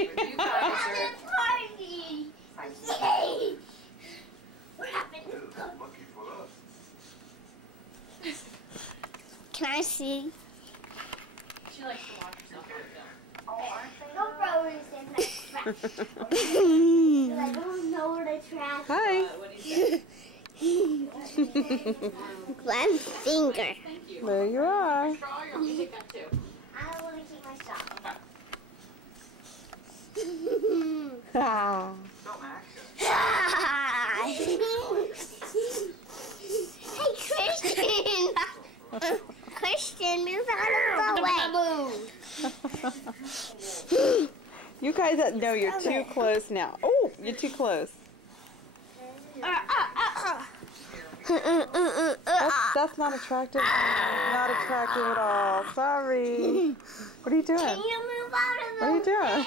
You guys are party. Yay! What happened? Lucky for us. Can I see? She likes to watch herself on film. Go brownies in my trash. I don't know where the trash. Hi. What do you say? One finger. Thank you. There you are. Straw, you want me to take that too? I want to keep my straw. Okay. Ah. Don't act. Hey, Christian! Christian, move out of the way. You guys, no, you're too close now. Oh, you're too close. That's not attractive. Not attractive at all. Sorry. What are you doing? Can you move out of the What are you doing?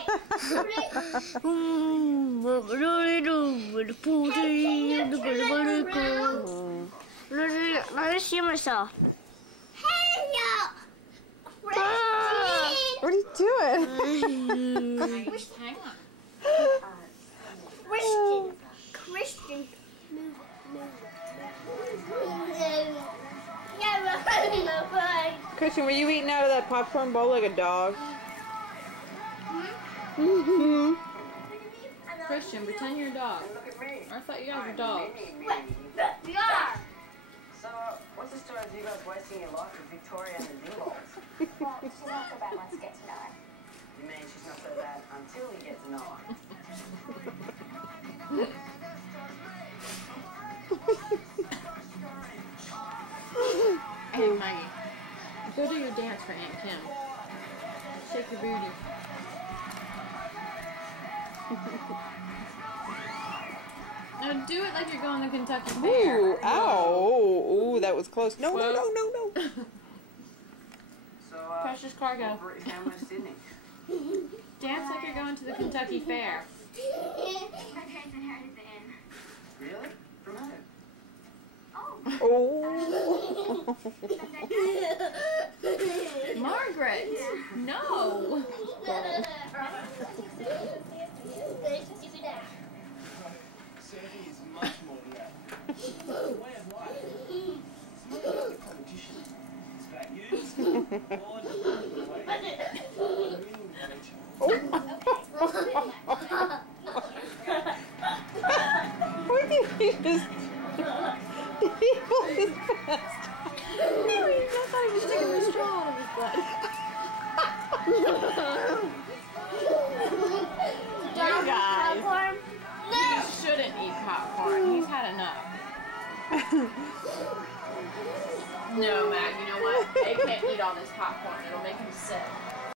Let me see myself. Hey, yo! What are you doing? Hang on. Christian. Christian, were you eating out of that popcorn bowl like a dog? Christian, pretend you're a dog. Look at me. I thought you guys were dogs. We are. So, what's the story of you guys wasting your life with Victoria and the Dingballs? Well, she's not so bad once you get to know her. You mean she's not so bad until you get to know her? Hey, Maggie. Go do your dance for Aunt Kim. Shake your booty. Now do it like you're going to Kentucky Fair. Ooh, ow. Ooh, that was close. No, no, no, no, no. So, Precious cargo. what brought you family to Sydney? Dance like you're going to the Kentucky Fair. My parents inherited the inn. Really? From who? Oh. Oh. Margaret! No! Surfing is much more than that. It's a way of life. It's not about the competition. It's about you, God, the way, winning with each What did he just... Did he pull his pants? No, I thought he was sticking the straw out of his butt. You guys. He shouldn't eat popcorn. He's had enough. No, Matt, you know what? They can't eat all this popcorn. It'll make him sick.